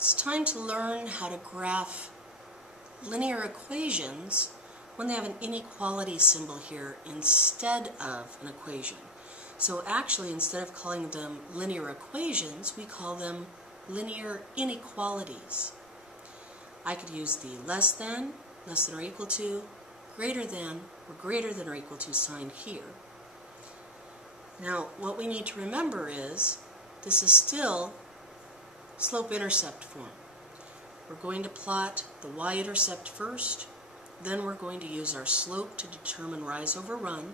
It's time to learn how to graph linear equations when they have an inequality symbol here instead of an equation. So actually, instead of calling them linear equations, we call them linear inequalities. I could use the less than or equal to, greater than, or greater than or equal to sign here. Now, what we need to remember is this is still slope-intercept form. We're going to plot the y-intercept first, then we're going to use our slope to determine rise over run,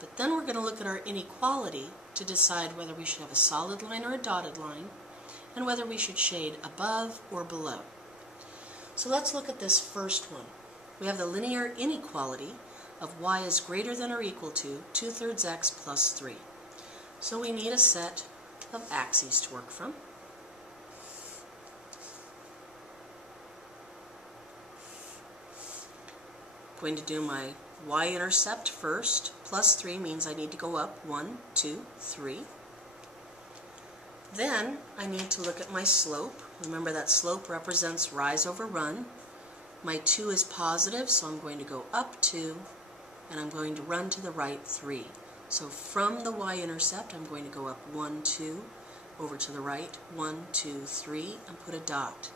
but then we're going to look at our inequality to decide whether we should have a solid line or a dotted line, and whether we should shade above or below. So let's look at this first one. We have the linear inequality of y is greater than or equal to 2/3 x plus 3. So we need a set of axes to work from. I'm going to do my y-intercept first. Plus 3 means I need to go up 1, 2, 3. Then I need to look at my slope. Remember that slope represents rise over run. My 2 is positive, so I'm going to go up 2, and I'm going to run to the right 3. So from the y-intercept, I'm going to go up 1, 2, over to the right, 1, 2, 3, and put a dot.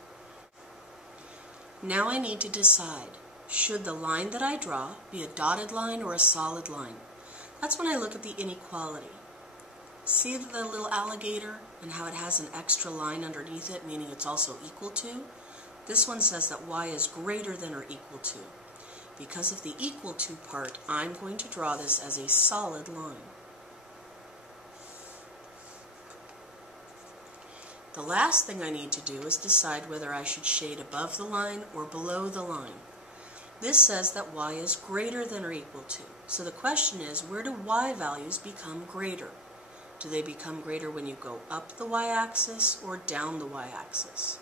Now I need to decide, should the line that I draw be a dotted line or a solid line? That's when I look at the inequality. See the little alligator and how it has an extra line underneath it, meaning it's also equal to? This one says that y is greater than or equal to. Because of the equal to part, I'm going to draw this as a solid line. The last thing I need to do is decide whether I should shade above the line or below the line. This says that y is greater than or equal to. So the question is, where do y values become greater? Do they become greater when you go up the y-axis or down the y-axis?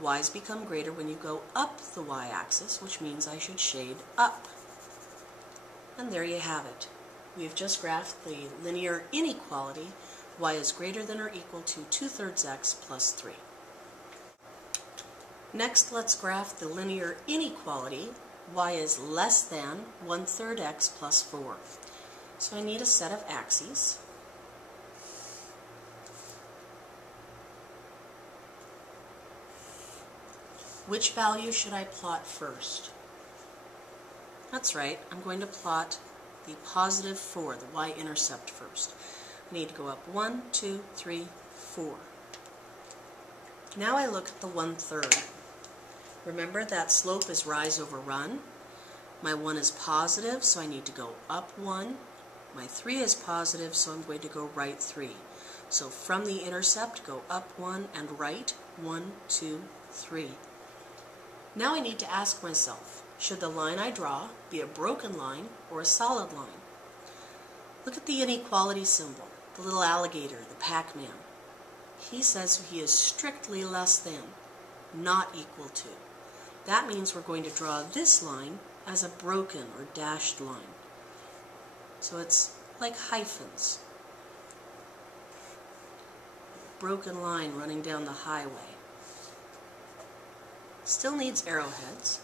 Y's become greater when you go up the y-axis, which means I should shade up. And there you have it. We've just graphed the linear inequality, y is greater than or equal to 2/3 x plus 3. Next, let's graph the linear inequality, y is less than 1/3 x plus 4. So I need a set of axes. Which value should I plot first? That's right, I'm going to plot the positive 4, the y-intercept first. I need to go up 1, 2, 3, 4. Now I look at the 1/3. Remember that slope is rise over run. My 1 is positive, so I need to go up 1. My 3 is positive, so I'm going to go right 3. So from the intercept, go up 1 and right 1, 2, 3. Now I need to ask myself, should the line I draw be a broken line or a solid line? Look at the inequality symbol, the little alligator, the Pac-Man. He says he is strictly less than, not equal to. That means we're going to draw this line as a broken or dashed line. So it's like hyphens. Broken line running down the highway. Still needs arrowheads.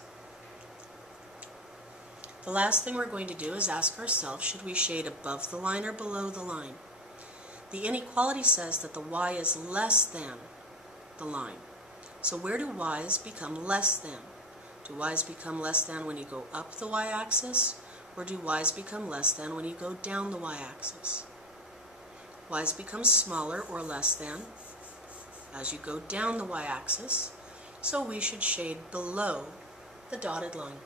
The last thing we're going to do is ask ourselves, should we shade above the line or below the line? The inequality says that the y is less than the line. So where do y's become less than? Do y's become less than when you go up the y-axis, or do y's become less than when you go down the y-axis? Y's become smaller or less than as you go down the y-axis, so we should shade below the dotted line.